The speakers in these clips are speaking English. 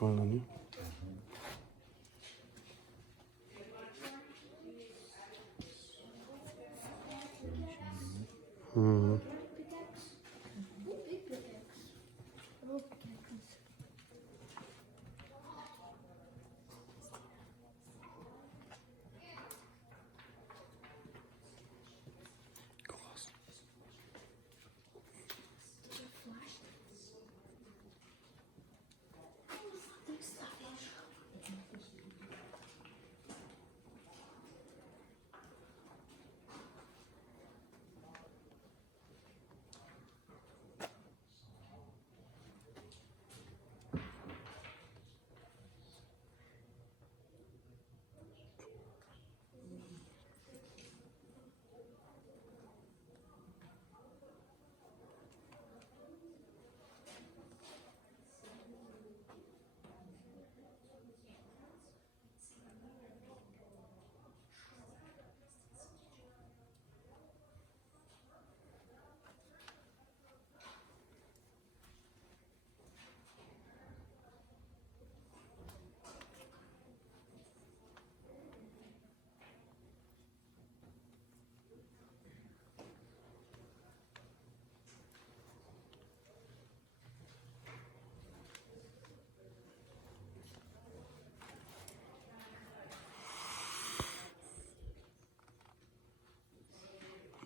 Прикольно, не? Угу. Класс.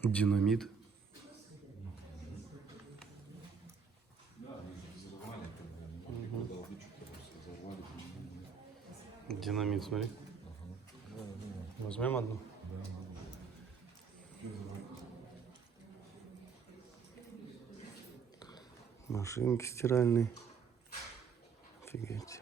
Динамит. Динамит, смотри. Возьмем одну. Машинки стиральные. Офигеть.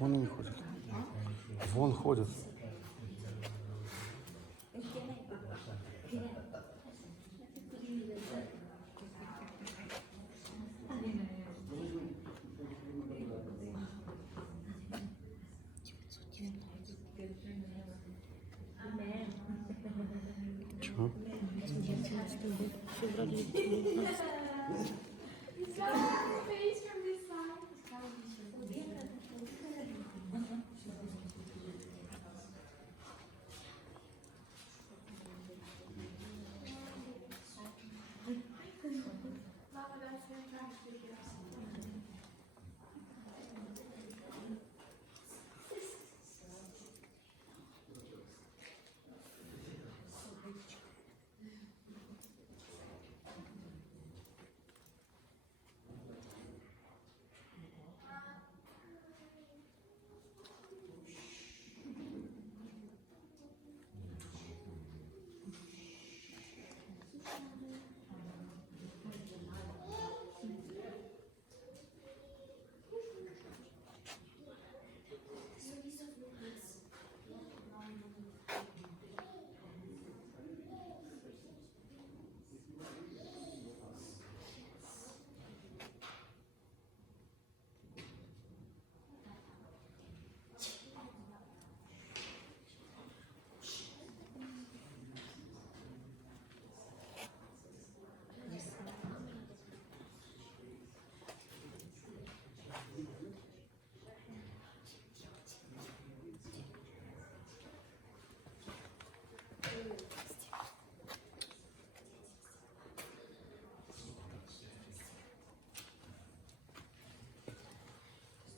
Вон они ходят. Вон ходят. Чего?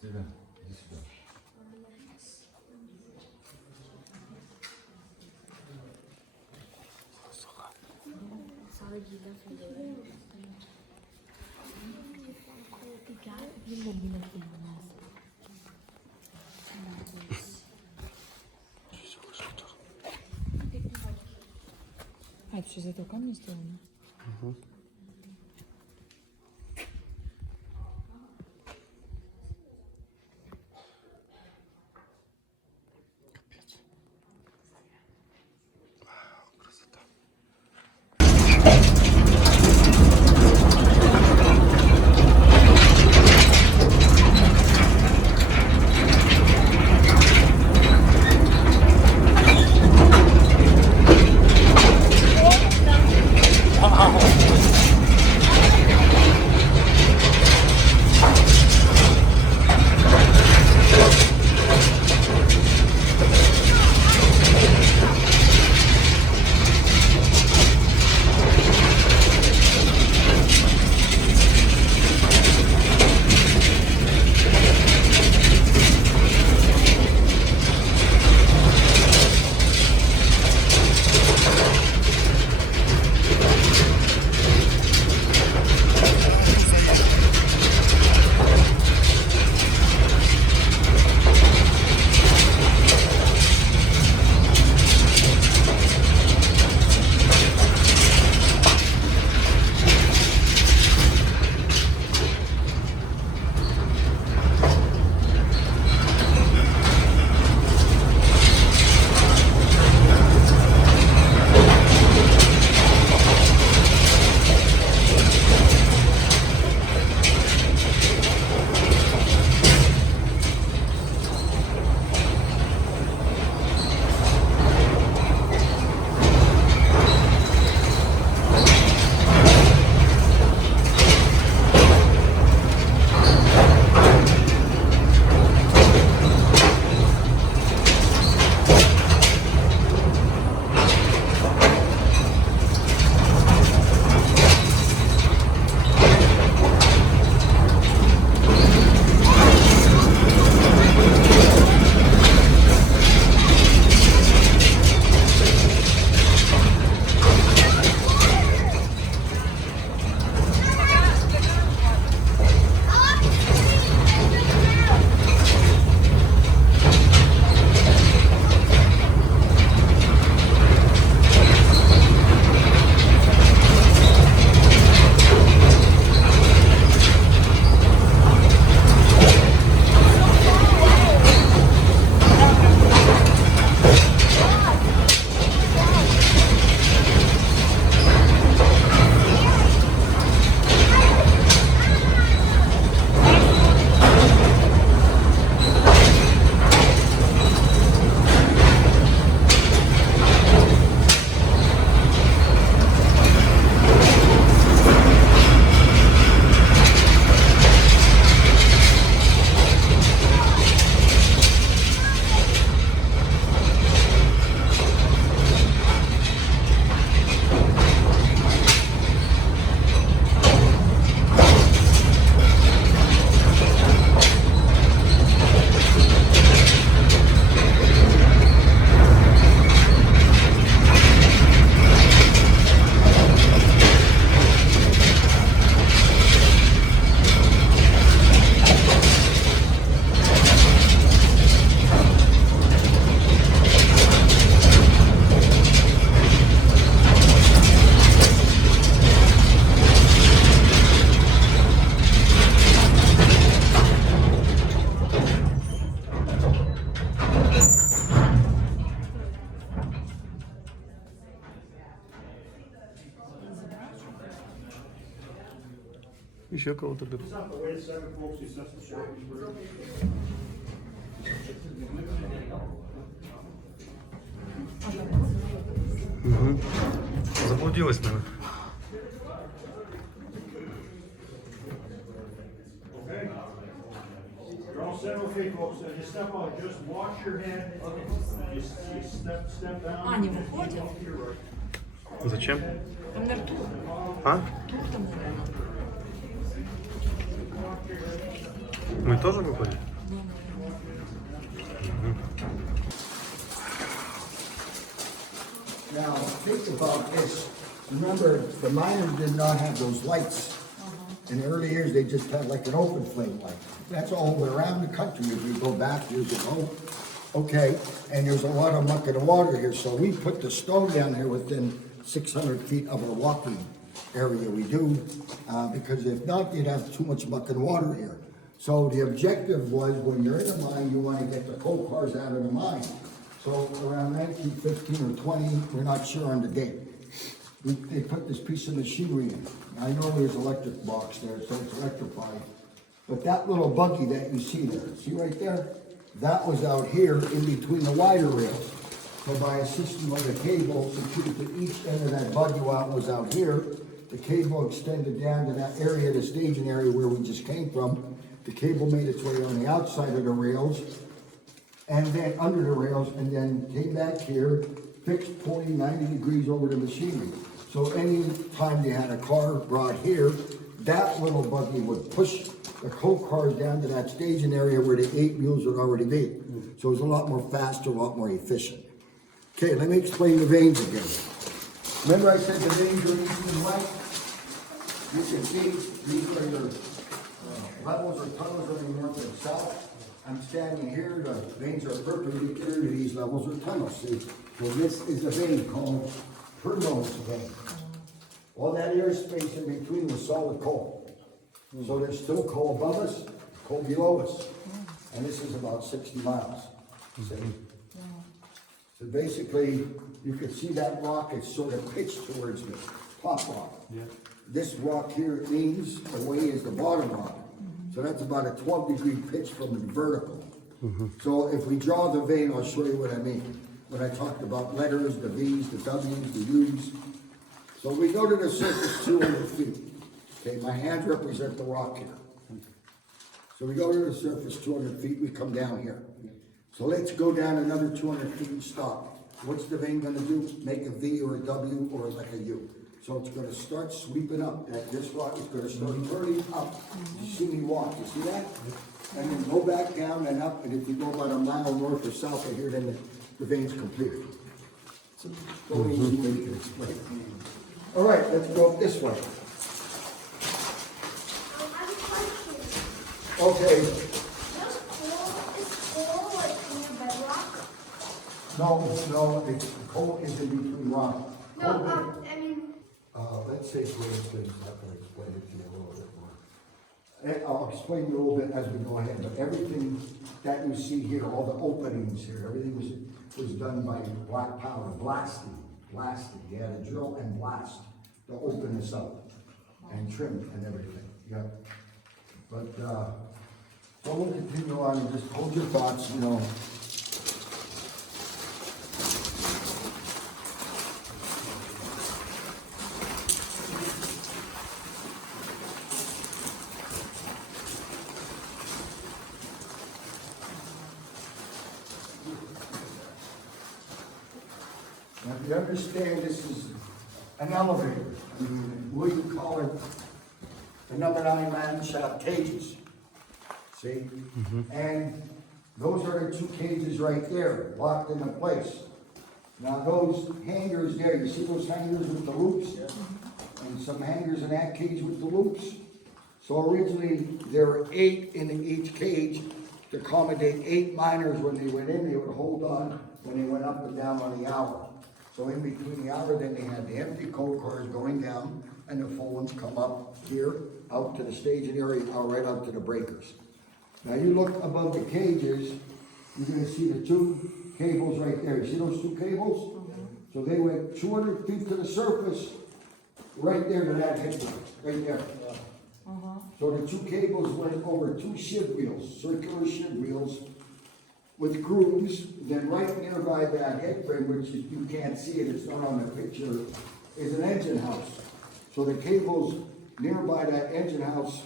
Иди сюда. А, это что, из этого камня сделано? Угу. Капец. Красота. Еще кого-то берут. Угу. Заблудилась, наверное. А, не выходит? Зачем? Там, наверное, тур. А? Тур там, наверное. Мы тоже выходим? think about this, remember, the miners did not have those lights. In the early years, they just had like an open flame light. That's all around the country, if you go back years ago. Okay, and there's a lot of muck and water here, so we put the stone down here within 600 feet of our walking area. We do, because if not, you'd have too much muck and water here. So the objective was, when you're in the mine, you want to get the coal cars out of the mine. So around 1915 or 20, we're not sure on the date, they put this piece of machinery in. I know there's electric box there, so it's electrified. But that little buggy that you see there, see right there? That was out here in between the wider rails. So by a system of the cable, security to each end of that buggy while it was out here, the cable extended down to that area, the staging area where we just came from. The cable made its way on the outside of the rails, and then under the rails, and then came back here, fixed 40, 90 degrees over the machinery. So any time you had a car brought here, that little buggy would push the coal cars down to that staging area where the 8 mules would already be. So it was a lot more faster, a lot more efficient. Okay, let me explain the veins again. Remember I said the veins are east and west? You can see these are your levels or tunnels running north and south. I'm standing here, the veins are perpendicular to these levels or tunnels. See? So this is a vein called Pernos vein. All that airspace in between was solid coal. So there's still coal above us, coal below us. And this is about 60 miles. See? So basically, you can see that rock is sort of pitched towards me, top rock. Yeah. This rock here leans away is the bottom rock. So that's about a 12-degree pitch from the vertical. So if we draw the vein, I'll show you what I mean. When I talked about letters, the V's, the W's, the U's. So we go to the surface 200 feet. Okay, my hands represent the rock here. So we go to the surface 200 feet, we come down here. So let's go down another 200 feet and stop. What's the vein gonna do? Make a V or a W or like a U. So it's gonna start sweeping up. This rock is gonna start turning up. You see me walk, you see that? And then go back down and up, and if you go about a mile north or south of here, then the vein's completed. It's a very easy way to explain. All right, let's go up this way. Okay. No, it's coal is in between rock. Let's say, for instance, I can explain it to you a little bit more. I'll explain to you a little bit as we go ahead, but everything that you see here, all the openings here, everything was done by black powder, blasting. You had to drill and blast to open this up and trim and everything. Yeah. But so we'll continue on and just hold your thoughts, you know. Now, if you understand, this is an elevator. I mean, what do you call it? The number 9 man shaft cages. See? And those are the 2 cages right there, locked into place. Now those hangers there, you see those hangers with the loops? And some hangers in that cage with the loops? So originally, there were 8 in each cage to accommodate 8 miners. When they went in, they would hold on when they went up and down on the hour. So in between the hour, then they had the empty coal cars going down, and the full ones come up here, out to the staging area, out right out to the breakers. Now you look above the cages, you're gonna see the 2 cables right there. You see those 2 cables? So they went 200 feet to the surface, right there to that headline, right there. So the 2 cables went over 2 shiv wheels, circular shiv wheels, with grooves. Then right nearby that head frame, which you can't see it, it's not on the picture, is an engine house. So the cables nearby that engine house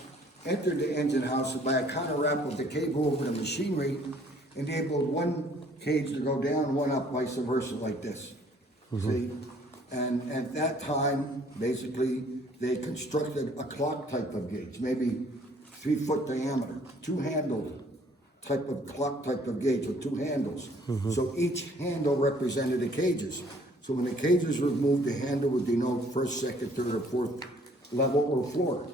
entered the engine house by a counter wrap of the cable over the machinery, enabled one cage to go down, one up, vice versa, like this. See? And at that time, basically, they constructed a clock type of gauge, maybe 3-foot diameter, 2-handled clock type of gauge with 2 handles. So each handle represented the cages. So when the cages were moved, the handle would denote first, second, third, or fourth level or floor.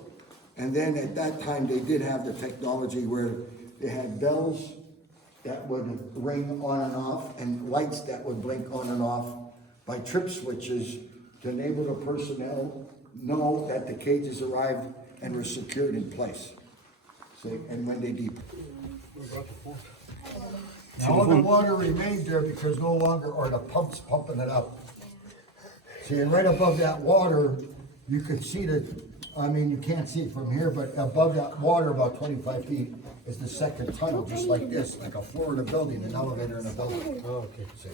And then at that time, they did have the technology where they had bells that would ring on and off, and lights that would blink on and off by trip switches to enable the personnel know that the cages arrived and were secured in place. See, and when they deep. Now all the water remained there because no longer are the pumps pumping it out. See, and right above that water, you can see you can't see it from here, but above that water, about 25 feet, is the second tunnel, just like this, like a floor in a building, an elevator in a building. Oh, okay. See?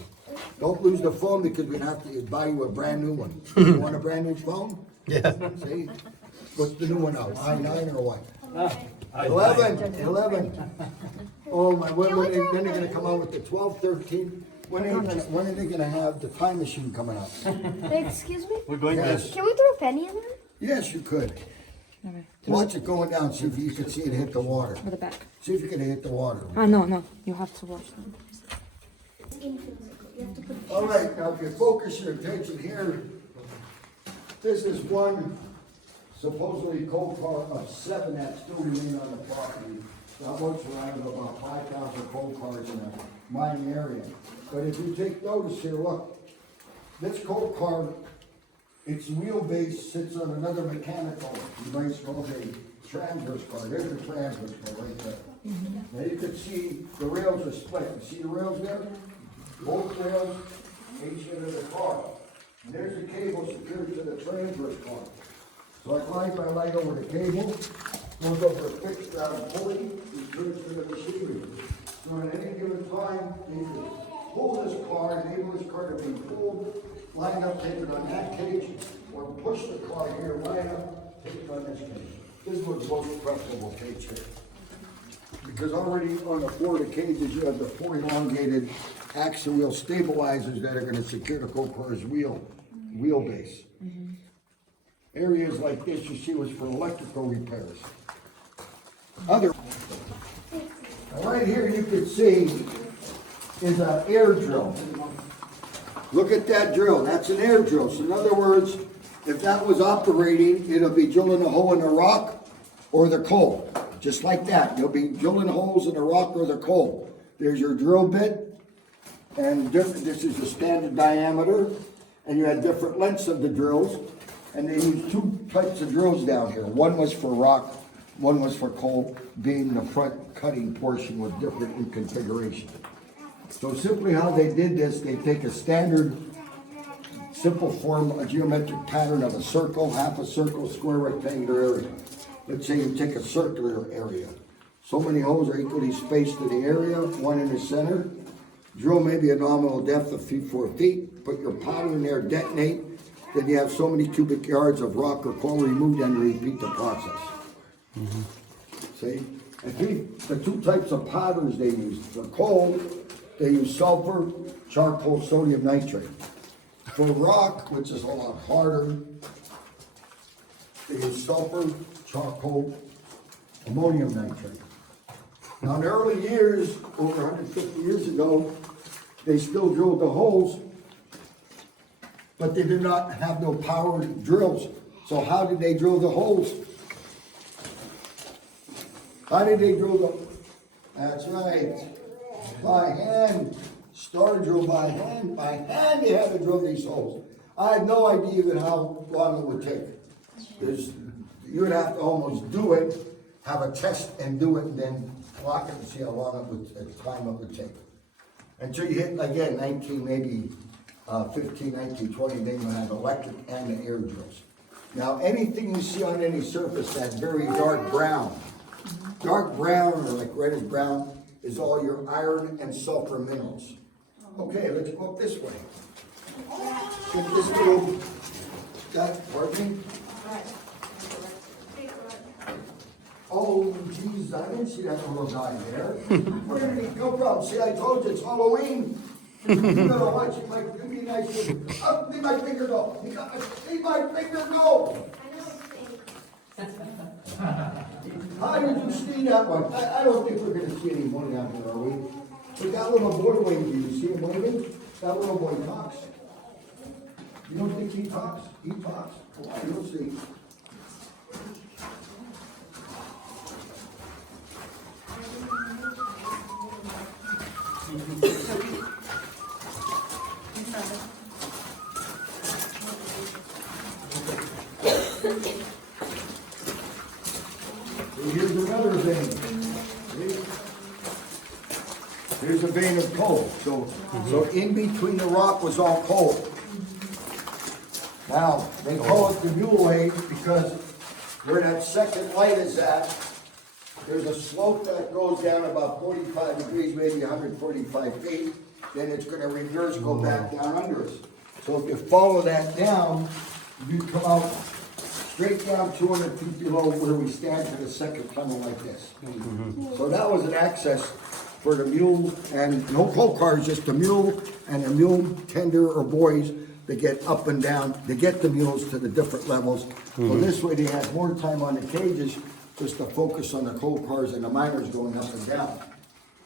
Don't lose the phone because we'd have to buy you a brand new one. You want a brand new phone? Yeah. See? What's the new one now? I9 or what? 11. Oh my, then they're gonna come out with the 12, 13. When are they gonna have the time machine coming out? Excuse me? We're going Yes. Can we throw a penny in there? Yes, you could. Давай. Watch it going down, see if you can see it hit the water. With the back. See if you can hit the water. No. You have to watch them. It's infinite. You have to put All right, now if you focus your attention here, this is one supposedly coal car of 7 that still remain on the property. That works around about 5,000 coal cars in a mining area. But if you take notice here, look, this coal car, its wheelbase sits on another mechanical device called a transverse car. There's the transverse car right there. Now you can see the rails are split. You see the rails there? Both rails, each end of the car. And there's the cable secured to the transverse car. So I line my light over the cable, goes over a fixed pulley, returns to the machinery. So at any given time, you can pull this car, enable this car to be pulled, line up, take it on that cage, or push the car here, line up, take it on this cage. This was the most preferable cage here. Because already on the floor of the cages, you have the 4 elongated axle wheel stabilizers that are gonna secure the coal car's wheelbase. Areas like this you see was for electrical repairs. Right here you can see is an air drill. Look at that drill, that's an air drill. So in other words, if that was operating, it'll be drilling a hole in the rock or the coal. Just like that, you'll be drilling holes in the rock or the coal. There's your drill bit, and this is the standard diameter, and you had different lengths of the drills. And they used 2 types of drills down here. One was for rock, one was for coal, being the front cutting portion was different in configuration. So simply how they did this, they take a standard, simple form, a geometric pattern of a circle, half a circle, square, rectangular area. Let's say you take a circular area. So many holes are equally spaced to the area, one in the center. Drill maybe a nominal depth of 4 feet, put your powder in there, detonate. Then you have so many cubic yards of rock or coal removed and repeat the process. See? And the 2 types of powders they use. For coal, they use sulfur, charcoal, sodium nitrate. For rock, which is a lot harder, they use sulfur, charcoal, ammonium nitrate. Now in the early years, over 150 years ago, they still drilled the holes, but they did not have no powered drills. So how did they drill the holes? How did they drill them? That's right. By hand. Star drill by hand. By hand they had to drill these holes. I had no idea even how long it would take. You would have to almost do it, have a test and do it, and then clock it and see how long time it would take. Until you hit, again, 15, 19, 20, then you have electric and the air drills. Now, anything you see on any surface that's very dark brown or like reddish brown, is all your iron and sulfur minerals. Okay, let's go up this way. Get this little, pardon me? Oh, geez, I didn't see that little guy there. Where did he come from? See, I told you, it's Halloween. You gotta watch it, Mike. Give me a nice little, leave my finger go. Leave my finger go. How did you see that one? I don't think we're gonna see any more down here, are we? But that little boy waving, do you see him waving? That little boy talks. You don't think he talks? He talks. Oh, you'll see. Here's another vein. See? Here's a vein of coal. So in between the rock was all coal. Now, they call it the mule wave because where that second light is at, there's a slope that goes down about 45 degrees, maybe 145 feet. Then it's going to reverse, go back down under us. So if you follow that down, you come out straight down 200 feet below where we stand for the second tunnel like this. So that was an access for the mule, and no coal cars, just a mule and a mule tender or boys to get up and down, to get the mules to the different levels. So this way they had more time on the cages just to focus on the coal cars and the miners going up and down.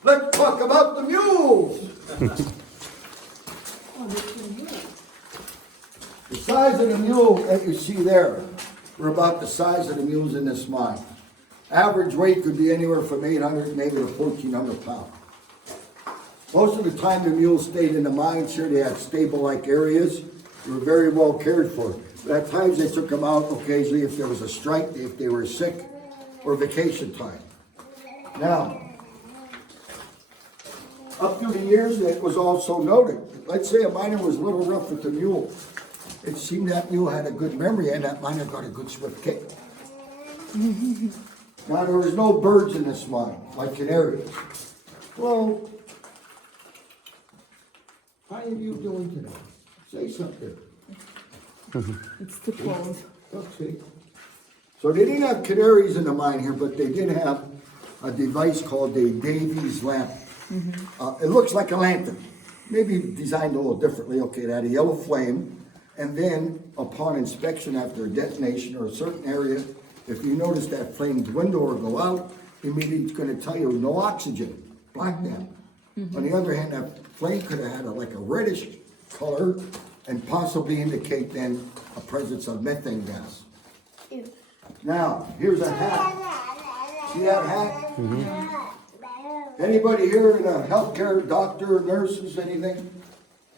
Let's talk about the mules. The size of the mule that you see there were about the size of the mules in this mine. Average weight could be anywhere from 800 maybe to 1,400 pounds. Most of the time the mules stayed in the mines here. They had stable-like areas. They were very well cared for. But at times they took them out occasionally if there was a strike, if they were sick, or vacation time. Now, up through the years, it was also noted. Let's say a miner was a little rough with the mule. It seemed that mule had a good memory and that miner got a good swift kick. Now, there was no birds in this mine, like canaries. Well, how are you doing today? Say something. It's too cold. Okay. So they didn't have canaries in the mine here, but they did have a device called a Davies lamp. It looks like a lantern, maybe designed a little differently. Okay, it had a yellow flame, and then upon inspection after a detonation or a certain area, if you notice that flame dwindle or go out, immediately it's going to tell you no oxygen, black damp. On the other hand, that flame could have had like a reddish color and possibly indicate then a presence of methane gas. Ew. Now, here's a hat. See that hat? Anybody here in a healthcare, doctor, nurses, anything?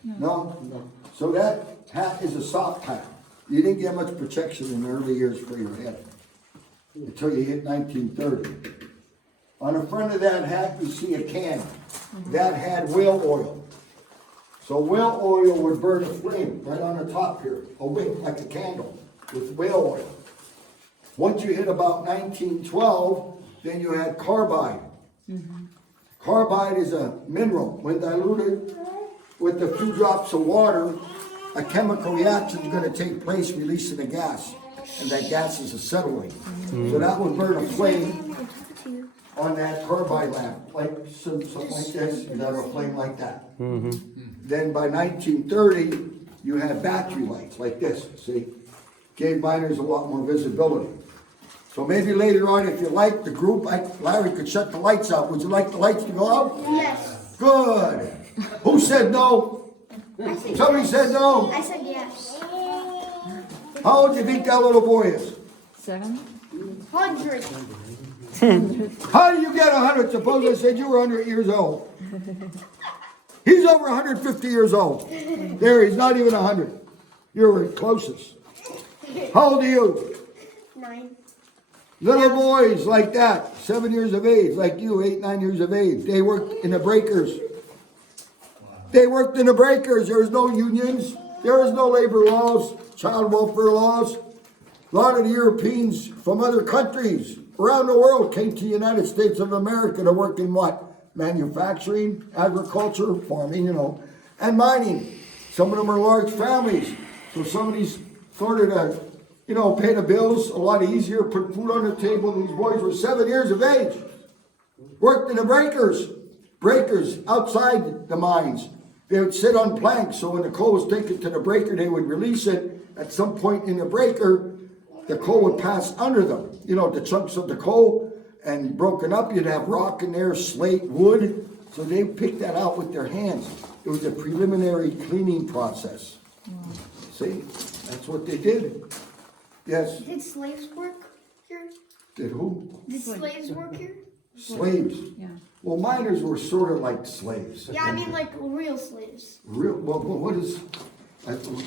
No? So that hat is a soft hat. You didn't get much protection in the early years for your head until you hit 1930. On the front of that hat, you see a can. That had whale oil. So whale oil would burn a flame right on the top here, a wick like a candle with whale oil. Once you hit about 1912, then you had carbide. Carbide is a mineral. When diluted with a few drops of water, a chemical reaction is going to take place, releasing a gas. And that gas is acetylene. So that would burn a flame on that carbide lamp, like something like this, you'd have a flame like that. Then by 1930, you had battery lights like this, see? Gave miners a lot more visibility. So maybe later on, if you like the group, Larry could shut the lights out. Would you like the lights to go out? Yes. Good. Who said no? Somebody said no. I said yes. How old do you think that little boy is? 7? 100. How do you get 100? Suppose I said you were 100 years old. He's over 150 years old. There, he's not even 100. You're the closest. How old are you? 9. Little boys like that, 7 years of age, like you, 8, 9 years of age. They worked in the breakers. They worked in the breakers. There was no unions. There was no labor laws, child welfare laws. A lot of the Europeans from other countries around the world came to the United States of America to work in what? Manufacturing, agriculture, farming, and mining. Some of them are large families. So some of these sort of, pay the bills a lot easier, put food on the table. These boys were 7 years of age. Worked in the breakers outside the mines. They would sit on planks, so when the coal was taken to the breaker, they would release it. At some point in the breaker, the coal would pass under them. The chunks of the coal, and broken up, you'd have rock in there, slate, wood. So they picked that out with their hands. It was a preliminary cleaning process. See, that's what they did. Yes, Did slaves work here? did who? Did slaves work here? Slaves. Yeah. Well, miners were sort of like slaves. Yeah, I mean like real slaves. Real, well, what is,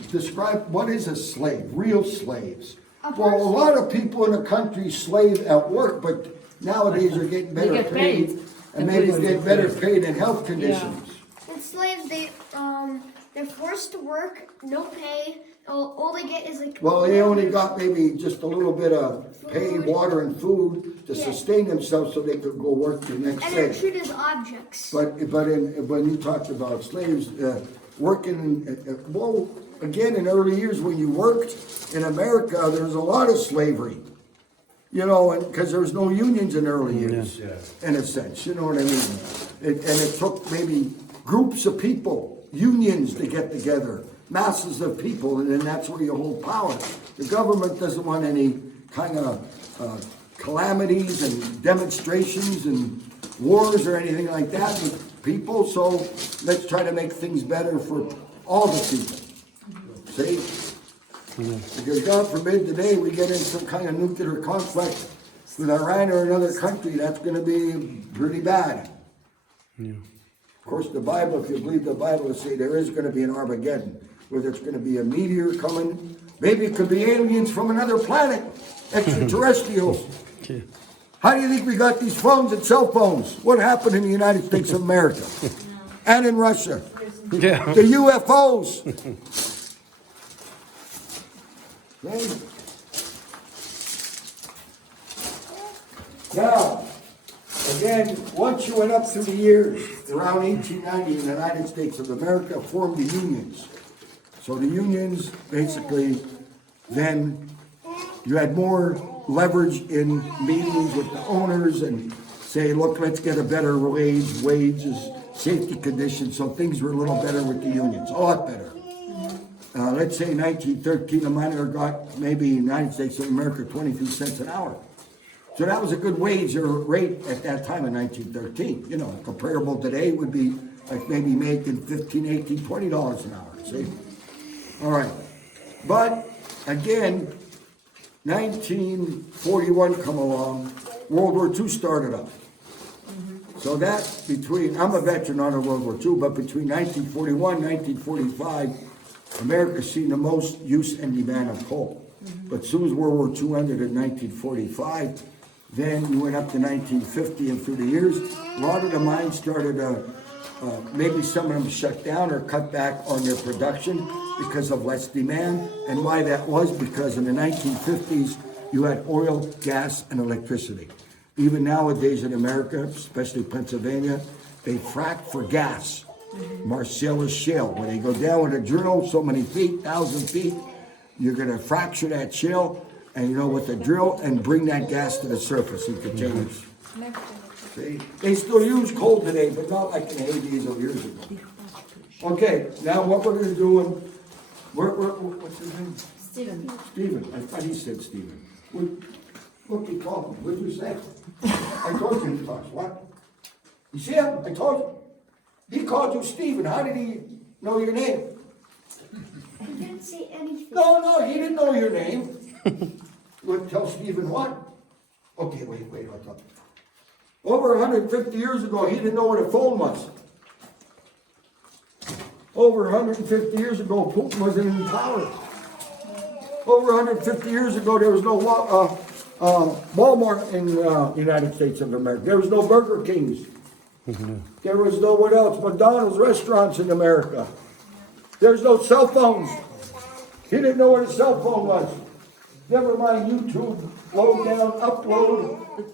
describe, what is a slave? Real slaves. A Well, a person- lot of people in the country slave at work, but nowadays are getting better get paid. paid. And maybe get better paid in health conditions. And slaves, they're forced to work, no pay. All they get is like. Well, they only got maybe just a little bit of pay, water and food to Yeah. sustain themselves so they could go work the next And they're day. treated as objects. But when you talked about slaves, working, well, again, in early years when you worked in America, there was a lot of slavery. You know, and because there was no unions in early years, in a sense, you know what I mean? And it took maybe groups of people, unions to get together, masses of people, and then that's where you hold power. The government doesn't want any kind of calamities and demonstrations and wars or anything like that with people, so let's try to make things better for all the people. See? Because God forbid today we get in some kind of nuclear conflict with Iran or another country, that's going to be pretty bad. Of course, the Bible, if you believe the Bible, will say there is going to be an Armageddon, whether it's going to be a meteor coming, maybe it could be aliens from another planet, extraterrestrials. How do you think we got these phones and cell phones? What happened in the United States of America and in Russia? Yeah. The UFOs. Okay. Now, again, once you went up through the years, around 1890, the United States of America formed the unions. So the unions, basically, then you had more leverage in meetings with the owners and say, look, let's get a better wages, safety conditions, so things were a little better with the unions, a lot better. Let's say 1913, a miner got maybe United States of America 23 cents an hour. So that was a good wage or rate at that time in 1913. You know, comparable today would be like maybe making $15, $18, $20 an hour, see? All right. But again, 1941 come along, World War II started up. So that I'm a veteran on World War II, but between 1941 and 1945, America seen the most use and demand of coal. But as soon as World War II ended in 1945, then you went up to 1950 and through the years, a lot of the mines started, maybe some of them shut down or cut back on their production because of less demand. And why that was, because in the 1950s, you had oil, gas, and electricity. Even nowadays in America, especially Pennsylvania, they frack for gas. Marcellus shale. When they go down with a drill, so many feet, 1,000 feet, you're going to fracture that shale, and you know, with a drill, and bring that gas to the surface in containers. See? They still use coal today, but not like in the 80s or years ago. Okay, now what we're going to do, what's his name? Stephen. I thought he said Stephen. Look, he called me. What did you say? I told you he talks. What? You see him? I told you. He called you Stephen. How did he know your name? He didn't say anything. No, he didn't know your name. Would tell Stephen what? Okay, wait, I'll tell you. Over 150 years ago, he didn't know what a phone was. Over 150 years ago, Putin wasn't in power. Over 150 years ago, there was no Walmart in the United States of America. There was no Burger Kings. There was no, what else? McDonald's restaurants in America. There's no cell phones. He didn't know what a cell phone was. Never mind YouTube, load down, upload,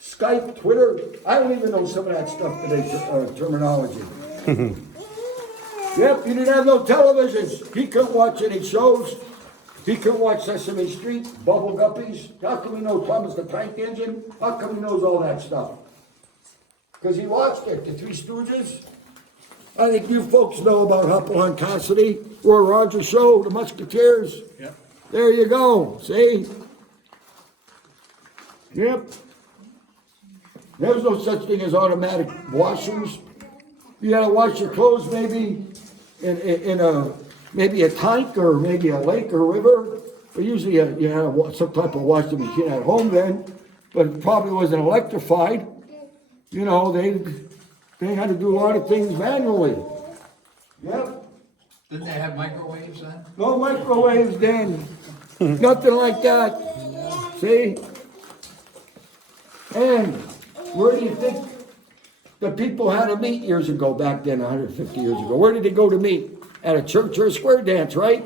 Skype, Twitter. I don't even know some of that stuff today, terminology. Yep, he didn't have no televisions. He couldn't watch any shows. He couldn't watch Sesame Street, Bubble Guppies. How come he knows Thomas the Tank Engine? How come he knows all that stuff? Because he watched it, the Three Stooges. I think you folks know about Hopalong Cassidy, Roy Rogers Show, the Musketeers. Yep. There you go, see? Yep. There's no such thing as automatic washers. You gotta wash your clothes maybe in a maybe a tank or maybe a lake or river. But usually you had some type of washing machine at home then, but it probably wasn't electrified. You know, they had to do a lot of things manually. Yep. Didn't they have microwaves then? No microwaves then. Nothing like that. See? And where do you think the people had to meet years ago, back then, 150 years ago? Where did they go to meet? At a church or a square dance, right?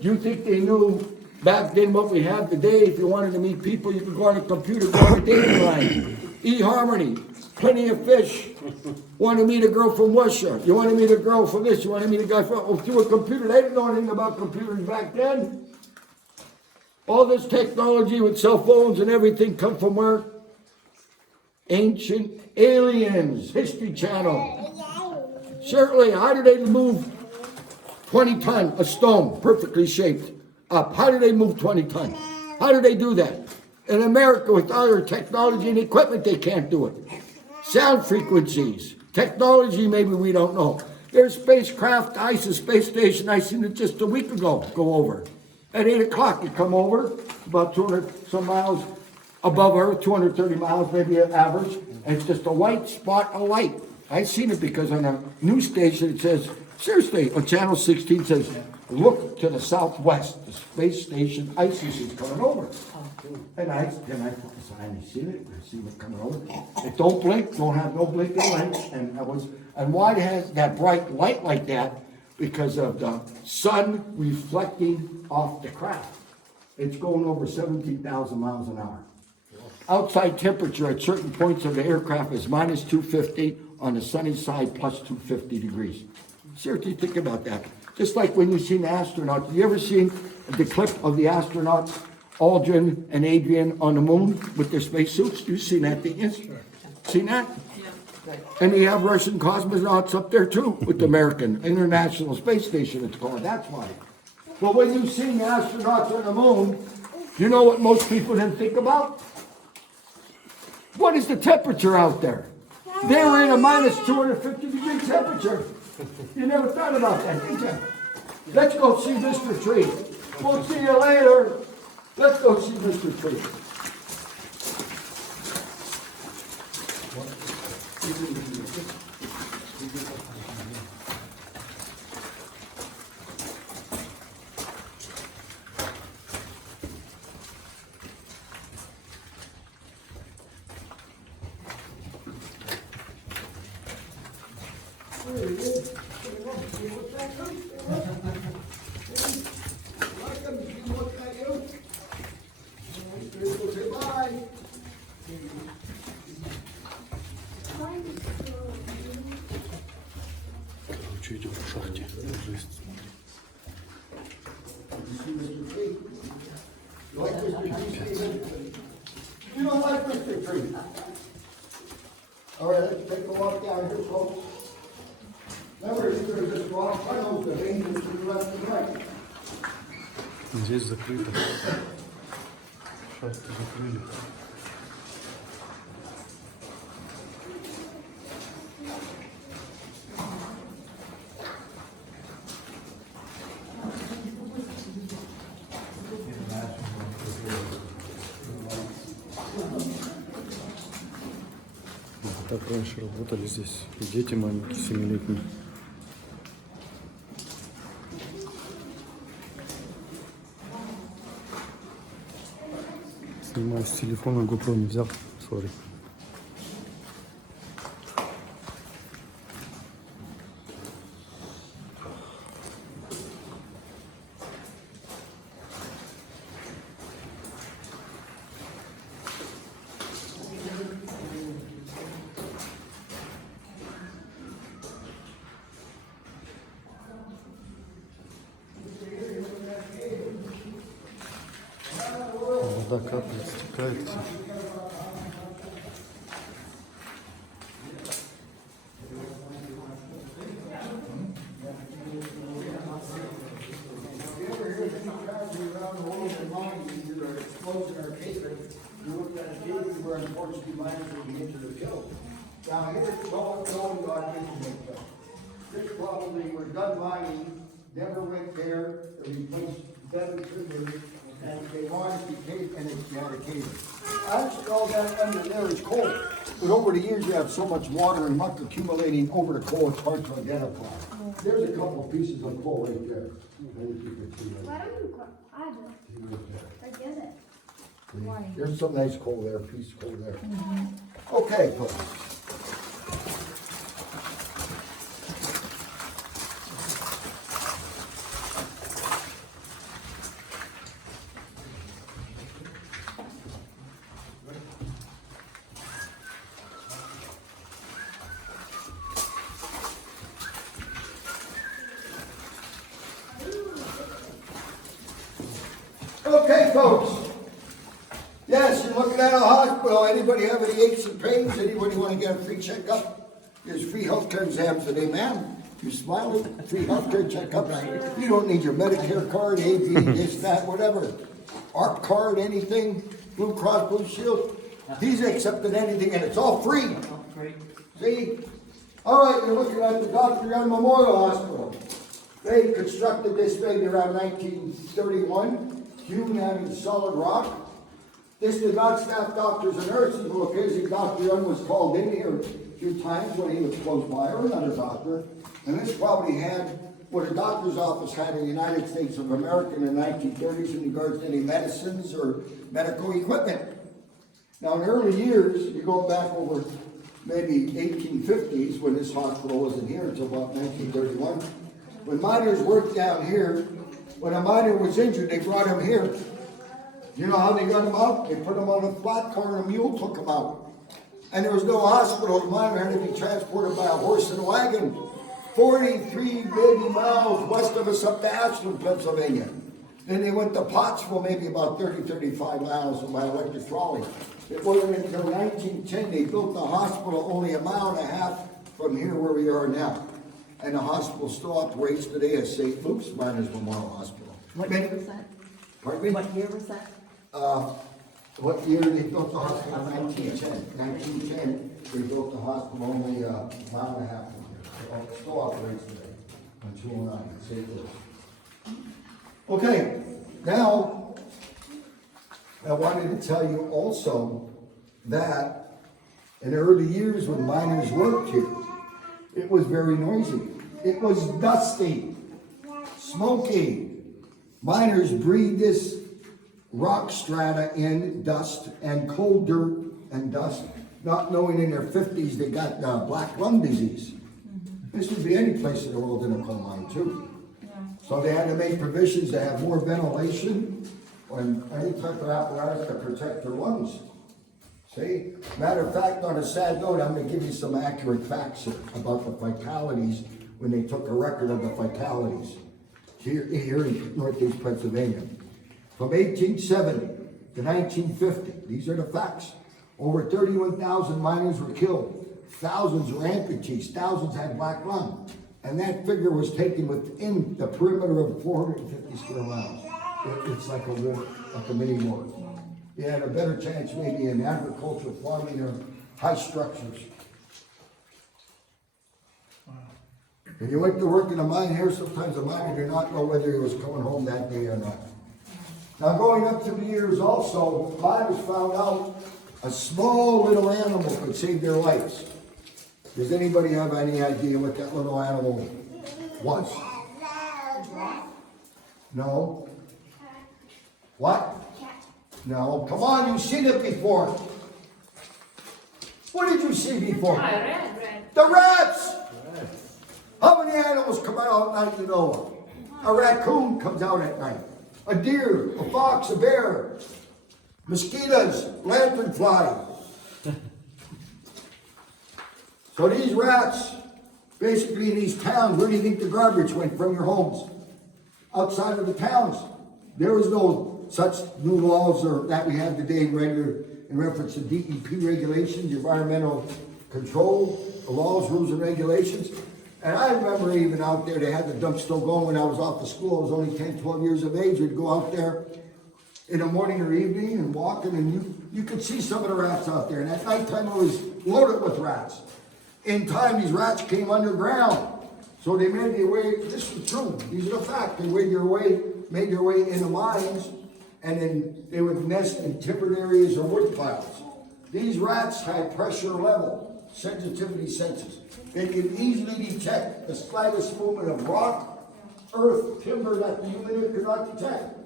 You think they knew back then what we have today? If you wanted to meet people, you could go on a computer, go on a dating line. eHarmony, Plenty of Fish. Want to meet a girl from Russia? You want to meet a girl from this? You want to meet a guy from through a computer? They didn't know anything about computers back then. All this technology with cell phones and everything come from where? Ancient aliens, History Channel. Certainly, how did they move 20 ton, a stone, perfectly shaped, up? How do they move 20 ton? How do they do that? In America, with all their technology and equipment, they can't do it. Sound frequencies, technology, maybe we don't know. There's spacecraft, ISIS space station, I seen it just a week ago, go over. At 8 o'clock, you come over, about 200 some miles above Earth, 230 miles maybe an average, and it's just a white spot of light. I seen it because on a news station it says, seriously, on channel 16 says, look to the southwest, the space station ISIS is coming over. And I put the sign, I seen it coming over. It don't blink, don't have no blinking lights, and why it has that bright light like that? Because of the sun reflecting off the craft. It's going over 17,000 miles an hour. Outside temperature at certain points of the aircraft is minus 250, on the sunny side plus 250 degrees. Seriously, think about that. Just like when you seen the astronauts. You ever seen the clip of the astronauts, Aldrin and Adrian, on the moon with their spacesuits? You've seen that, didn't you? Seen that? And you have Russian cosmonauts up there too, with the American International Space Station, it's called. That's why. But when you see the astronauts on the moon, you know what most people didn't think about? What is the temperature out there? They were in a minus 250 degree temperature. You never thought about that, did you? Let's go see Mr. Tree. We'll see you later. Let's go see Mr. Tree. Что идем в шахте? Жесть. You don't like Mr. Tree? All right, let's take a walk down here, folks. Remember, these are just rock tunnels that ranges to the left and right. Здесь закрыто. Шахту закрыли. Вот так раньше работали здесь и дети маленькие, 7-летние. Снимаю с телефона, GoPro не взял, сори. Вода капает, стекает все. Now here's what going on. This probably was done mining never went there, they replaced better triggers, and they wanted to cave, and it's not a cave. Actually, all that under there is coal, but over the years, you have so much water and muck accumulating over the coal, it's hard to identify. There's a couple of pieces of coal right there. I think you can see Why right don't you go? I do. there. I get it. Why? There's some nice coal there, piece of coal there. Okay, folks. Okay, folks. Yes, you're looking at a hospital. Anybody have any aches and pains? Anybody want to get a free checkup? There's free healthcare exams today, ma'am. You're smiling. Free healthcare checkups. You don't need your Medicare card, AB, this, that, whatever. ARP card, anything. Blue Cross Blue Shield. He's accepted anything, and it's all free. See? All right, you're looking at the Dr. Young Memorial Hospital. They constructed this baby around 1931. Hewn out of solid rock. This did not staff doctors and nurses. Well, occasionally Dr. Young was called in here a few times when he was close by, or another doctor. And this probably had what a doctor's office had in the United States of America in the 1930s in regards to any medicines or medical equipment. Now, in early years, you go back over maybe 1850s when this hospital wasn't here until about 1931. When miners worked down here, when a miner was injured, they brought him here. You know how they got him out? They put him on a flat car and a mule took him out. And there was no hospital. The miner had to be transported by a horse and a wagon. 43 baby miles west of us up to Ashland, Pennsylvania. Then they went to Pottsville, maybe about 35 miles by electric trolley. It wasn't until 1910 they built the hospital only a mile and a half from here where we are now. And the hospital still operates today as St. Luke's Miners Memorial Hospital. What year was that? Pardon me? What year was that? What year they built the hospital? 1910. 1910, they built the hospital only a mile and a half from here. So it still operates today on 209 in St. Louis. Okay, now I wanted to tell you also that in the early years when miners worked here, it was very noisy. It was dusty, smoky. Miners breathed this rock strata in dust and cold dirt and dust, not knowing in their 50s they got black lung disease. This would be any place in the world in a coal mine too. So they had to make provisions to have more ventilation and any type of apparatus to protect their lungs. See? Matter of fact, on a sad note, I'm going to give you some accurate facts here about the fatalities when they took a record of the fatalities here in Northeast Pennsylvania. From 1870 to 1950, these are the facts. Over 31,000 miners were killed. Thousands were amputees. Thousands had black lung. And that figure was taken within the perimeter of 450 square miles. It's like a war, like a mini war. You had a better chance maybe in agriculture, farming, or high structures. When you went to work in a mine here, sometimes a miner did not know whether he was coming home that day or not. Now going up to the years also, miners found out a small little animal could save their lives. Does anybody have any idea what that little animal was? No? What? No. Come on, you've seen it before. What did you see before? The rats! How many animals come out at night, you know? A raccoon comes out at night. A deer, a fox, a bear. Mosquitoes, lanternfly. So these rats, basically in these towns, where do you think the garbage went from your homes? Outside of the towns. There was no such new laws or that we have today in reference to DEP regulations, environmental control, the laws, rules, and regulations. And I remember even out there, they had the dump still going when I was off to school. I was only 10, 12 years of age. We'd go out there in the morning or evening and walking, and you could see some of the rats out there. And at nighttime, it was loaded with rats. In time, these rats came underground. So they made their way, this is true, these are the facts, they made their way in the mines, and then they would nest in timbered areas or wood piles. These rats had pressure level, sensitivity sensors. They could easily detect the slightest movement of rock, earth, timber that the human ear could not detect.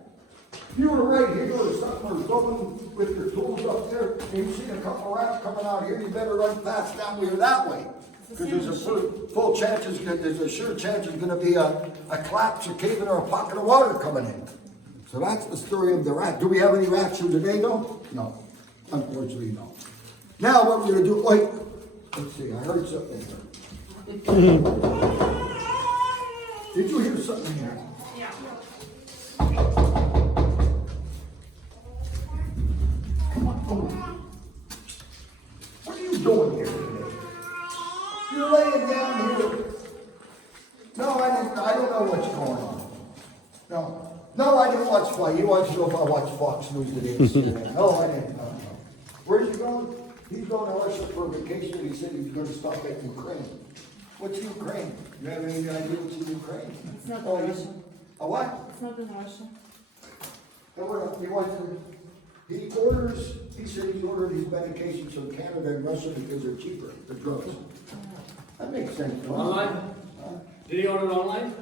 If you were right here or something, or going with your tools up there, and you see a couple of rats coming out here, you better run fast that way or that way. Because there's a sure chance there's going to be a collapse or cave-in or a pocket of water coming in. So that's the story of the rat. Do we have any rats here today, though? No. Unfortunately, no. Now what we're going to do, wait. Let's see, I heard something here. Did you hear something here? Yeah. Come on. What are you doing here today? You're laying down here. No, I don't know what's going on. No, I didn't watch Fly. You want to know if I watched Fox News today? No, I didn't. No. Where's he going? He's going to Russia for a vacation. He said he was going to stop at Ukraine. What's Ukraine? You have any idea what's in Ukraine? It's not in Russia. A what? It's not in Russia. He said he ordered his medications from Canada and Russia because they're cheaper, the drugs. That makes sense. Don't it? Online? Did he order it online?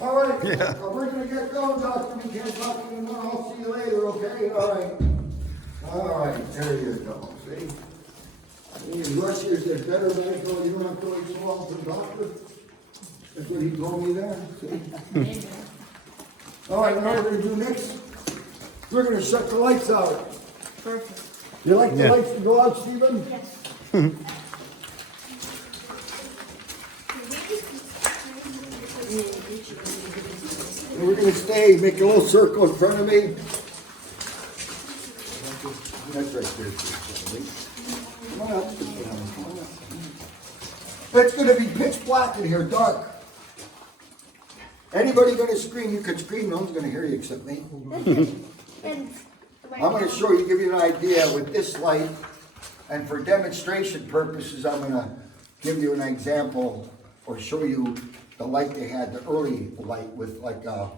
All right, we're gonna get going, Doctor. We can't talk anymore. I'll see you later, okay? All right, there you go, see? In Russia, is there better medical, you don't have to wait so long for the doctor? That's what he told me there, see? All right, now what we're gonna do next? We're gonna shut the lights out. Perfect. You like the lights to go out, Stephen? Yes. And we're gonna stay, make a little circle in front of me. That's right there. Come on up. Come on up. It's gonna be pitch black in here, dark. Anybody gonna scream? You can scream, no one's gonna hear you except me. And I'm gonna show you, give you an idea with this light, and for demonstration purposes, I'm gonna give you an example or show you the light they had, the early light with like the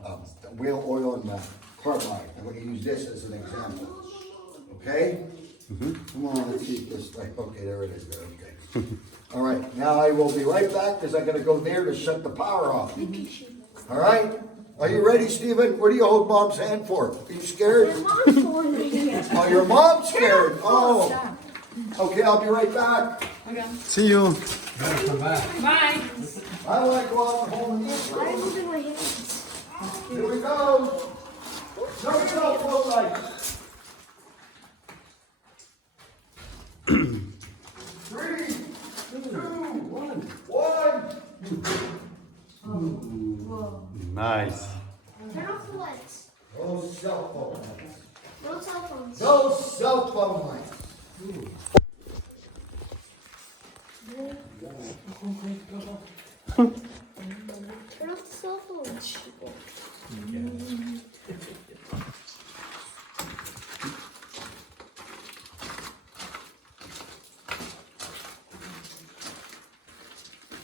whale oil and the carbide. I'm gonna use this as an example. Okay? Come on, let's see this light. Okay, there it is. There, okay. All right, now I will be right back because I gotta go there to shut the power off. All right? Are you ready, Stephen? What do you hold Mom's hand for? Are you scared? Oh, your mom's scared. Oh. Okay, I'll be right back. Okay. See you. Better come back. Bye. I want to go out and hold this. I'm moving my hands. Here we go. No cell phone lights. 3, 2, 1. Nice. Turn off the lights. No cell phone lights. No cell phones. No cell phone lights. Turn off the cell phones.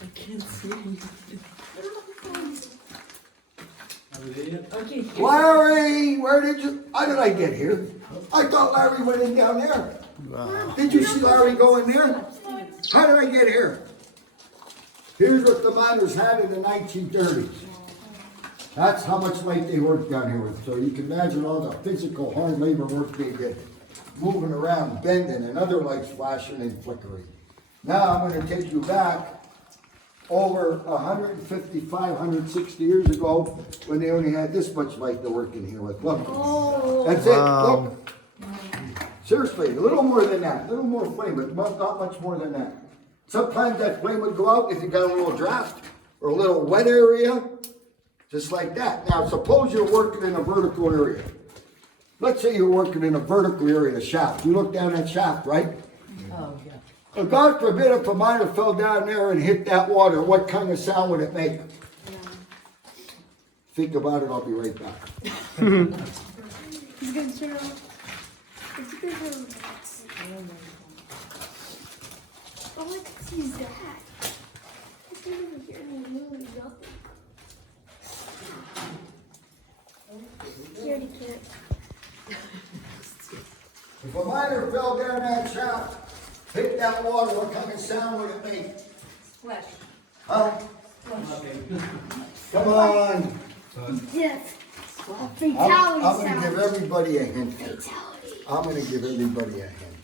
I can't see. Turn off the phones. Okay. Larry, how did I get here? I thought Larry went in down there. Did you see Larry go in there? How did I get here? Here's what the miners had in the 1930s. That's how much light they worked down here with. So you can imagine all the physical hard labor work they did. Moving around, bending, and other lights flashing and flickering. Now I'm going to take you back over 155, 160 years ago when they only had this much light to work in here with. Look. Oh. That's it. Look. Seriously, a little more than that. A little more flame, but not much more than that. Sometimes that flame would go out if you got a little draft or a little wet area, just like that. Now, suppose you're working in a vertical area. Let's say you're working in a vertical area, a shaft. You look down that shaft, right? Oh, yeah. Well, God forbid if a miner fell down there and hit that water, what kind of sound would it make? Think about it, I'll be right back. He's gonna turn off. It's gonna turn off. Oh, what is that? stand over here and move nothing. You already can't. If a miner fell down that shaft, hit that water, what kind of sound would it make? Splash. Huh? Come on. Yes. I'm Fatality gonna give sound. everybody a hint. Fatality. I'm gonna give everybody a hint.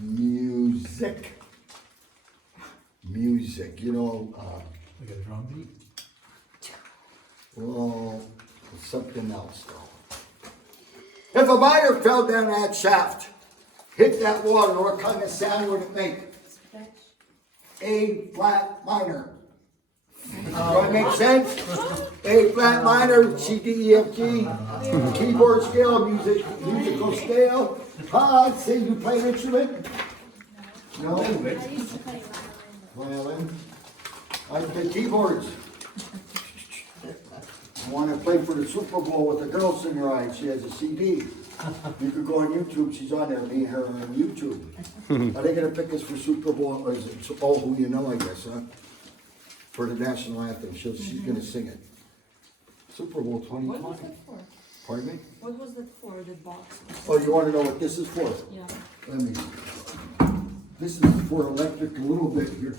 Music. Music, you know, Like a drum beat? well, something else though. If a miner fell down that shaft, hit that water, what kind of sound would it make? Splash. A flat minor. Does that make sense? A flat minor, C, D, E, F, G, keyboard scale, musical scale. See, you play an instrument? No? I used to play Violin. I play keyboards. I want to play for the Super Bowl with the girl singer on. She has a CD. You could go on YouTube. She's on there. Me and her on YouTube. Are they going to pick us for Super Bowl? Or is it Oh Who You Know, I guess, huh? For the national anthem. She's going to sing it. Super Bowl What was 2020. that for? Pardon me? What was that for, the box? Oh, you want to know what this is for? Yeah. Let me. This is for electric a little bit here.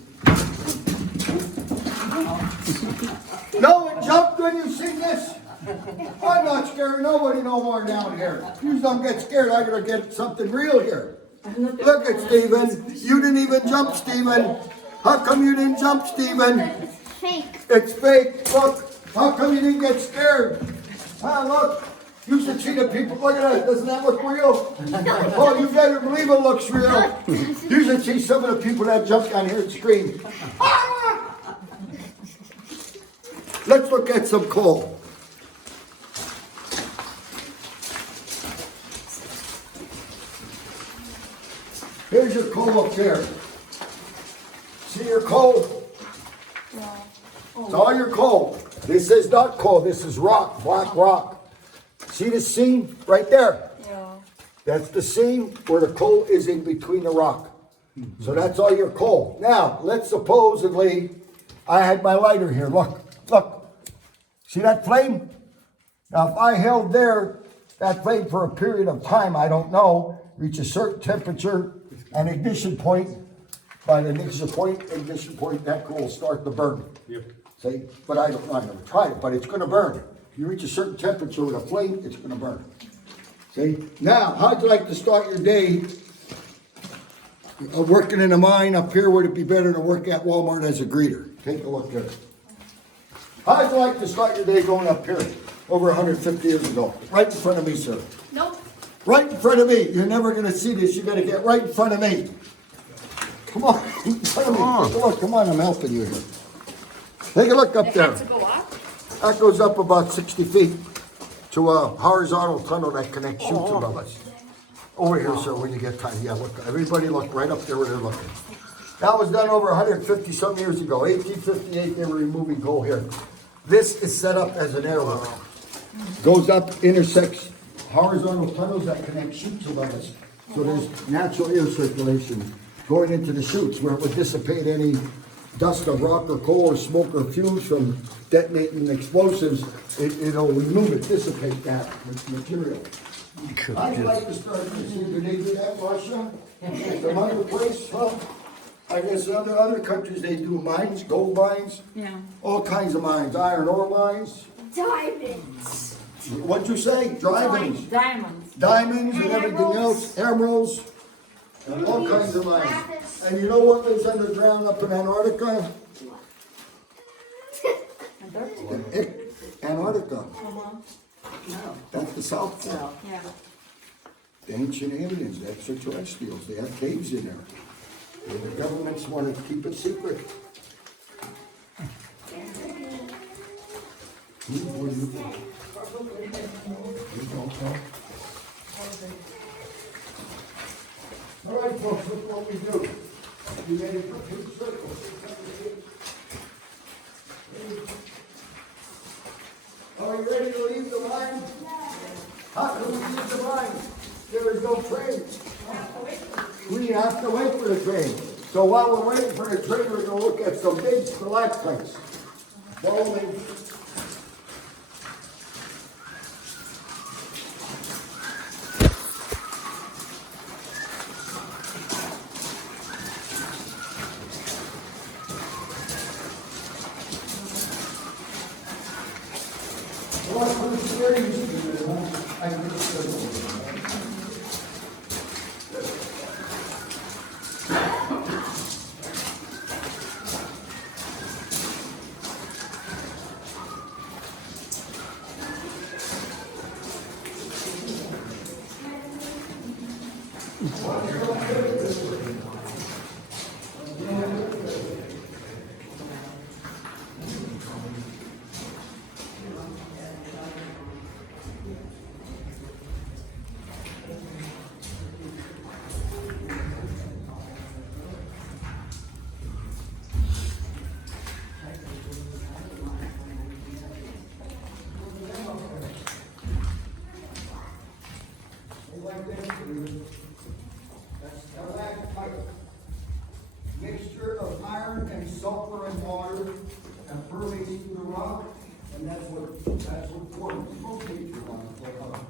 No, it jumped when you sing this. I'm not scared of nobody no more down here. You don't get scared, I gotta get something real here. Look at Stephen. You didn't even jump, Stephen. How come you didn't jump, Stephen? It's fake. It's fake. Look. How come you didn't get scared? Ah, look. You should see the people. Look at that. Doesn't that look real? Oh, you better believe it looks real. You should see some of the people that jump down here and scream. Ah! Let's look at some coal. Here's your coal up there. See your coal? It's all your coal. This is not coal. This is rock, black rock. See the seam right there? Yeah. That's the seam where the coal is in between the rock. So that's all your coal. Now, let's supposedly, I had my lighter here. Look, look. See that flame? Now, if I held that flame for a period of time, I don't know, reach a certain temperature and ignition point, by the ignition point, that coal will start to burn. Yep. See, but I never tried it, but it's gonna burn. If you reach a certain temperature with a flame, it's gonna burn. See, now, how'd you like to start your day working in a mine up here? Would it be better to work at Walmart as a greeter? Take a look at it. How'd you like to start your day going up here over 150 years ago? Right in front of me, sir. Nope. Right in front of me. You're never gonna see this. You gotta get right in front of me. Come on, in front of me. Take a look. Come on, I'm helping you here. Take a look up there. go up? That goes up about 60 feet to a horizontal tunnel that connects chutes above us. Over here, sir, when you get time. Yeah, look. Everybody look right up there where they're looking. That was done over 150 some years ago. 1858, they were removing coal here. This is set up as an airlock. Goes up, intersects horizontal tunnels that connect chutes above us. So there's natural air circulation going into the chutes where it would dissipate any dust of rock or coal or smoke or fumes from detonating explosives. It'll remove it, dissipate that material. I'd like to start this here. Do they do that in Russia? Some other place? Well, I guess other countries, they do mines, gold mines. Yeah. All kinds of mines, iron ore mines. Diamonds. What'd you say? Diamonds. Diamonds. Diamonds and everything else, emeralds, and all kinds of mines. And you know what lives underground up in Antarctica? Antarctica. That's the South Pole. Yeah. The ancient aliens, the extraterrestrials, they have caves in there. And the governments want to keep it secret. What do you think? You don't know? All right, folks, look what we do. We made a complete circle. Are you ready to leave the mine? How can we leave the mine? There is no train. We have to wait for the train. So while we're waiting for the train, we're gonna look at some big stalactites. Bowling. Mixture of iron and sulfur and water and permeates through the rock, and that's what forms most nature rock.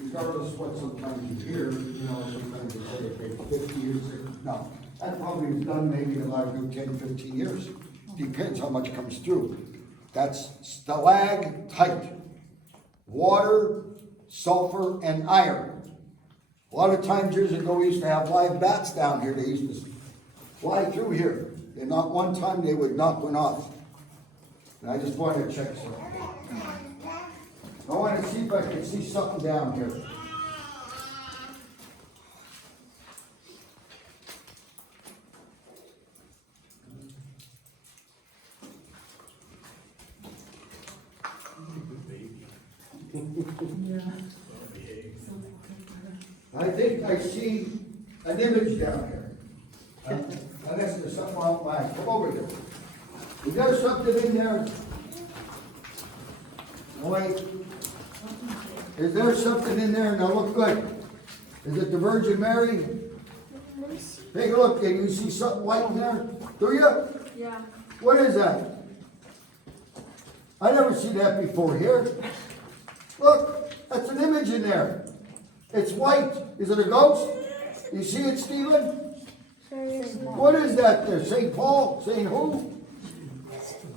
Regardless of what sometimes you hear, sometimes they say it takes 50 years. No, that probably is done maybe in about 10, 15 years. Depends how much comes through. That's stalactite. Water, sulfur, and iron. A lot of times years ago, we used to have live bats down here. They used to fly through here. And not one time they would knock one off. And I just wanted to check something. I want to see if I can see something down here. I think I see an image down here. Unless there's something wrong with mine. Come over here. Is there something in there? No, wait. Is there something in there? Now look good. Is it the Virgin Mary? Take a look. Can you see something white in there? Do you? Yeah. What is that? I never seen that before here. Look, that's an image in there. It's white. Is it a ghost? You see it, Stephen? What is that there? St. Paul? St. who?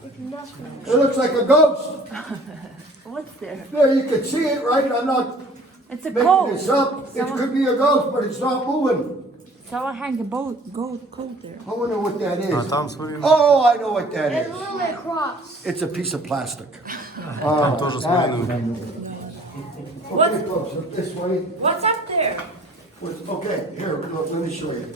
It looks like a ghost. What's there? There, you can see it, right? I'm not It's a making this coat. up. It could be a ghost, but it's not moving. Someone hang a gold coat there. I wonder what that is. там смотри. Oh, I know what that It's is. a little bit cross. It's a piece of plastic. Там тоже смотри. Okay, folks, look this way. What's up there? Okay, here, look, let me show you.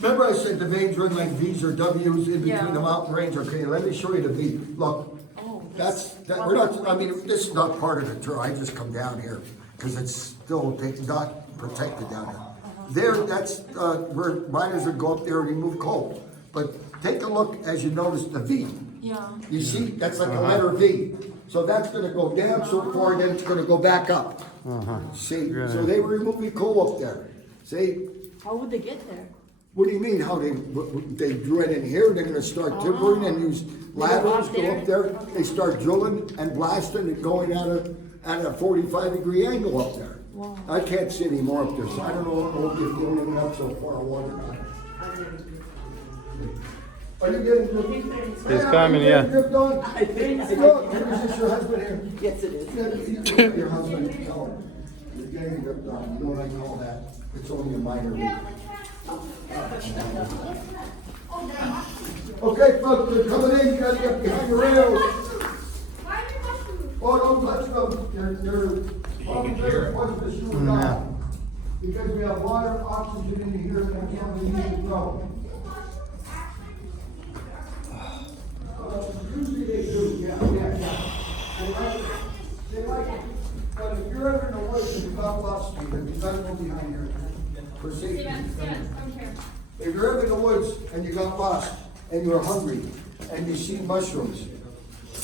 Remember I said the veins run like V's or W's in between the mountain range? Okay, let me show you the V. Look, we're not, I mean, this is not part of the tour. I just come down here because it's still not protected down here. There, that's where miners would go up there and remove coal. But take a look as you notice the V. Yeah. You see, that's like a letter V. So that's gonna go down so far, then it's gonna go back up. See, so they were removing coal up there. See, How would they get there? what do you mean, how they drew it in here, they're gonna start timbering and use laterals, go up there, they start drilling and blasting and going at a 45-degree angle up there. Wow. I can't see any more up there, so I don't know if they only went up so far or not. Are you getting It's coming, yeah. I think so. Is this your husband here? Yes, it is. Your husband, tell him. You're getting ripped on. You know what I call that? It's only a minor leak. Okay, folks, they're coming in. You gotta get behind the rails. Oh, don't touch them. They're poisonous to you now. Because we have water, oxygen in here, and that's all we need to know. Usually they do, yeah. They like it. But if you're ever in the woods and you've got lost, Stephen, you've got to go behind here. For safety. If you're ever in the woods and you got lost and you're hungry and you see mushrooms,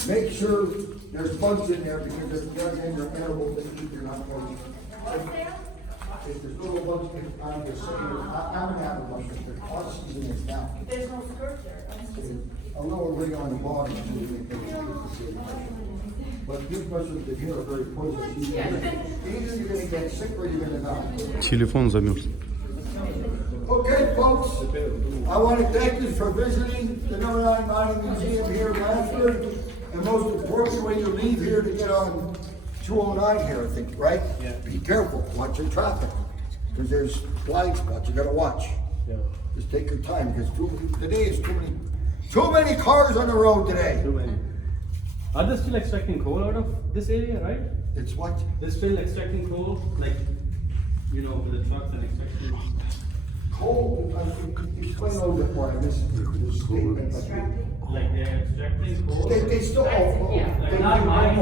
make sure there's bugs in there because if they're in your edible, they keep your not poison. if there's little bugs, I'm just saying, I'm gonna have a bunch of the off season is now. There's no skirt there. A little ring on the bottom. But these mushrooms in here are very poisonous. Either you're gonna get sick or you're gonna die. Телефон замерз. Okay, folks, I want to thank you for visiting the No. 9 Mining Museum here in Radford. And most importantly, when you leave here to get on 209 here, I think, right? Yeah. Be careful, watch your traffic, because there's blind spots you gotta watch. Yeah. Just take your time, because today is too many cars on the road today. Too many. Are they still extracting coal out of this area, right? It's what? They're still extracting coal, like, you know, with the trucks and extracting. Coal, explain a little bit more, I missed this statement. Like they're extracting coal. They still, Like not mine.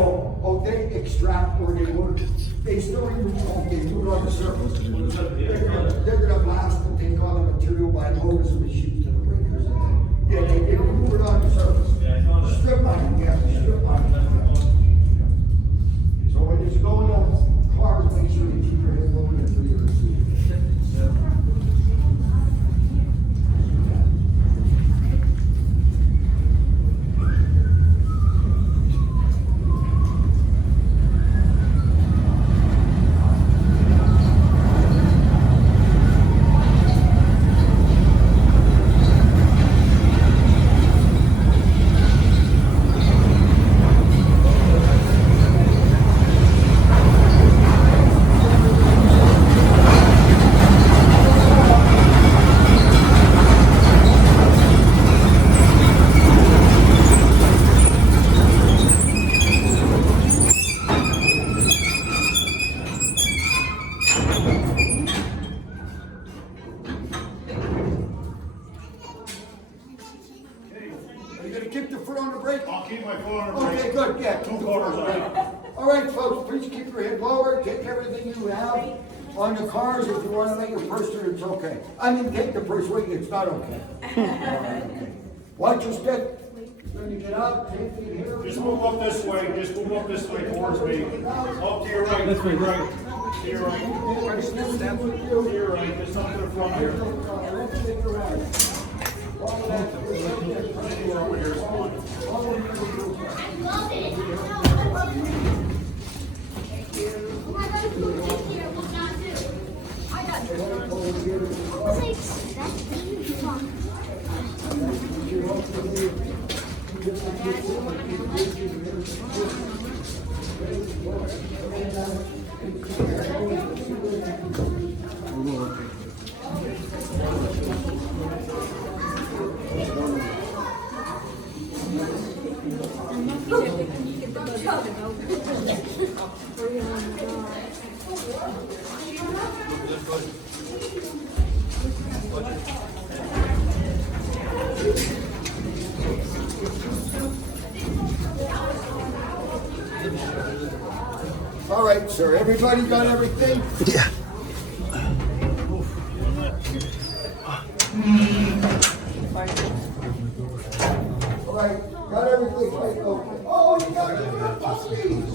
they extract or they work, they still even, they do it on the surface. They're gonna blast and take all the material by motors and machines to the breakers. Yeah, they move it on the surface. Strip mining, yeah, strip mining. So when you're going on cars, make sure you keep your head low until you're receiving. Keep the foot on the brake? I'll keep my foot on the brake. Okay, good, yeah. Two quarters on it. All right, folks, please keep your head lower, take everything you have on the cars. If you want to make a purse, it's okay. I mean, take the purse with you, it's not okay. All right, okay. Watch your step. When you get out, take the here. Just move up this way, just move up this way towards me. Up to your right. This way, right. To your right. To your right, just up to the front here. Anywhere over here is fine. All right, sir, everybody got everything? Yeah. All right, got everything right, okay. Oh, you got your puppies!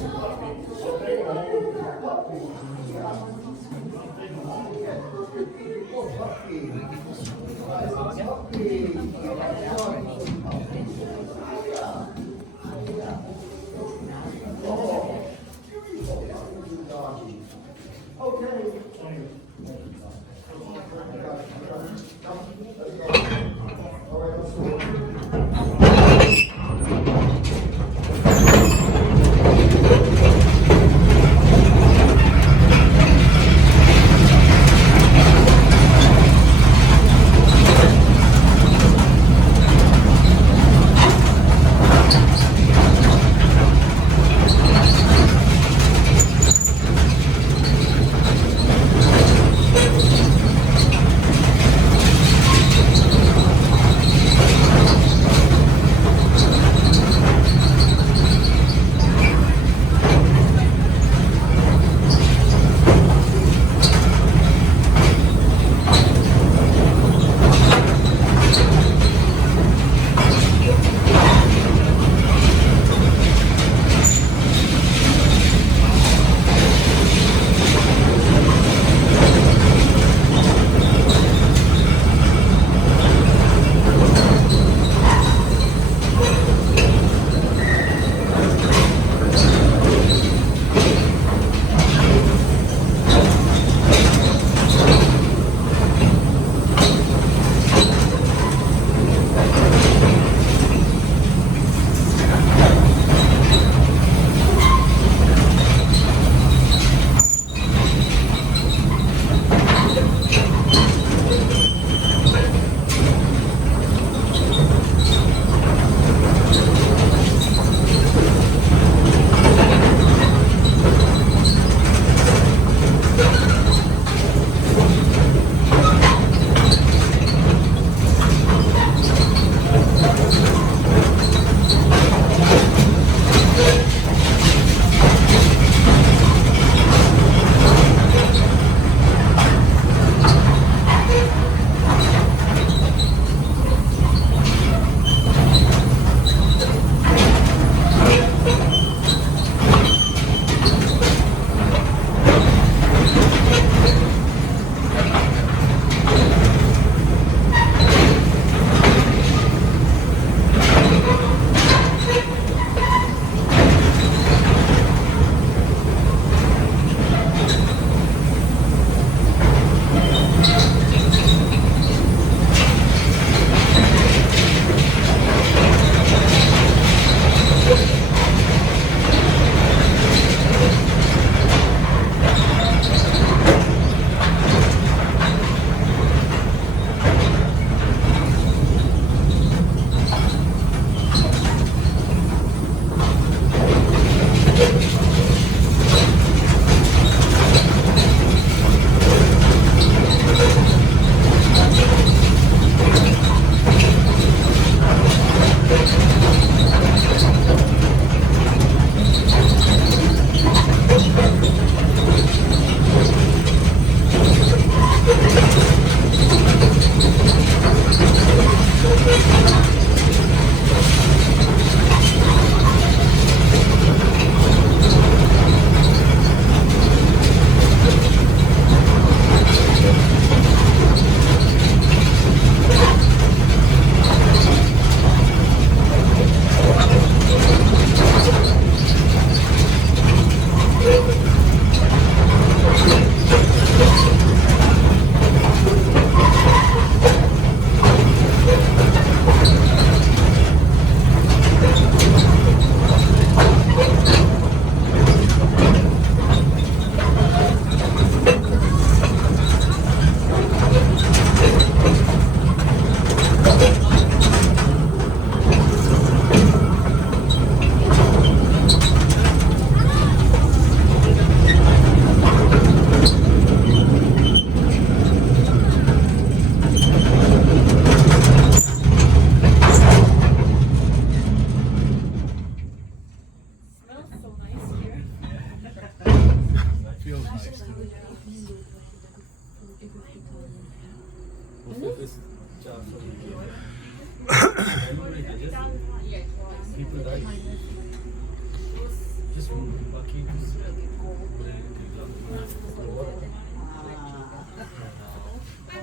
My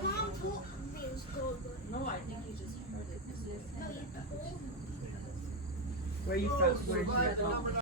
mom told me it was gold, but No, I think you just heard it. no, you told me. Where are you from? Where are you from?